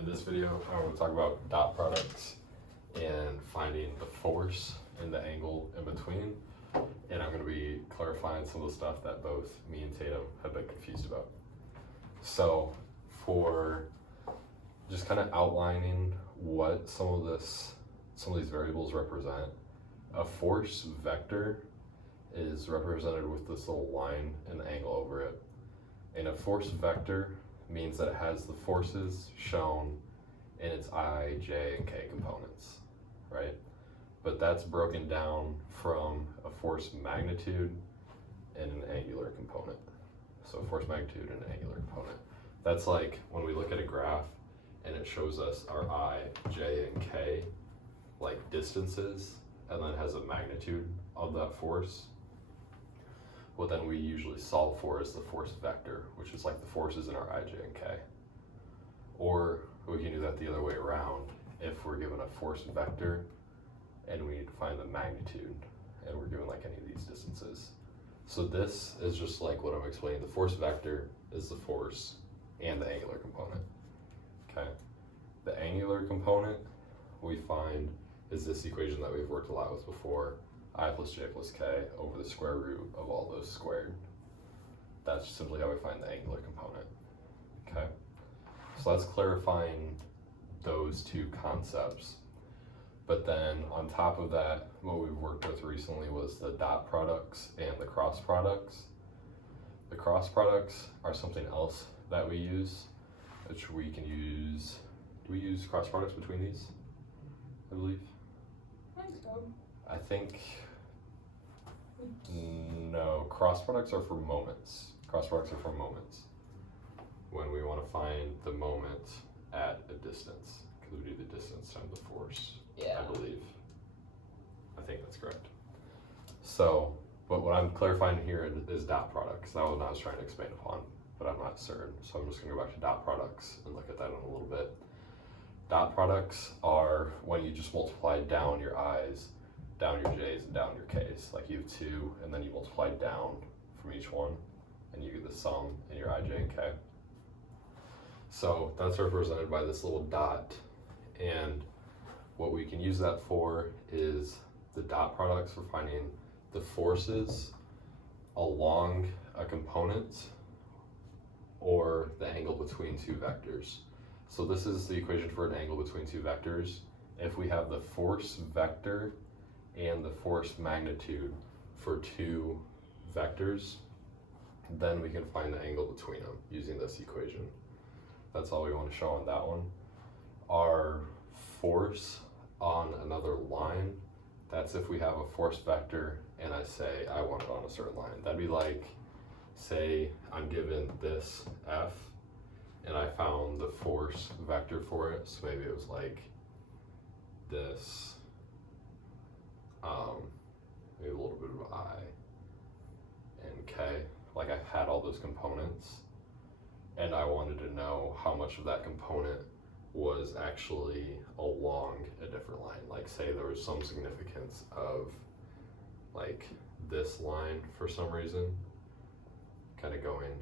In this video, I want to talk about dot products and finding the force and the angle in between. And I'm going to be clarifying some of the stuff that both me and Tatum have been confused about. So for just kind of outlining what some of these variables represent, a force vector is represented with this little line and angle over it. And a force vector means that it has the forces shown in its I, J, and K components, right? But that's broken down from a force magnitude and an angular component. So force magnitude and an angular component. That's like when we look at a graph and it shows us our I, J, and K like distances, and then has a magnitude of that force. What then we usually solve for is the force vector, which is like the forces in our I, J, and K. Or we can do that the other way around if we're given a force vector and we need to find the magnitude and we're given like any of these distances. So this is just like what I'm explaining. The force vector is the force and the angular component. Okay. The angular component we find is this equation that we've worked a lot with before. I plus j plus k over the square root of all those squared. That's simply how we find the angular component. Okay, so that's clarifying those two concepts. But then on top of that, what we've worked with recently was the dot products and the cross products. The cross products are something else that we use, which we can use. Do we use cross products between these? I believe. I think so. I think no, cross products are for moments. Cross products are for moments. When we want to find the moment at a distance, because we do the distance times the force, Yeah. I believe. I think that's correct. So, but what I'm clarifying here is dot products. That was what I was trying to expand upon, but I'm not certain. So I'm just going to go back to dot products and look at that in a little bit. Dot products are when you just multiply down your i's, down your j's, and down your k's. Like you have two, and then you multiply down from each one, and you get the sum in your I, J, and k. So that's represented by this little dot, and what we can use that for is the dot products for finding the forces along a component or the angle between two vectors. So this is the equation for an angle between two vectors. If we have the force vector and the force magnitude for two vectors, then we can find the angle between them using this equation. That's all we want to show on that one. Our force on another line, that's if we have a force vector and I say I want it on a certain line. That'd be like, say I'm given this F and I found the force vector for it, so maybe it was like this, maybe a little bit of I and K, like I had all those components, and I wanted to know how much of that component was actually along a different line. Like say there was some significance of like this line for some reason, kind of going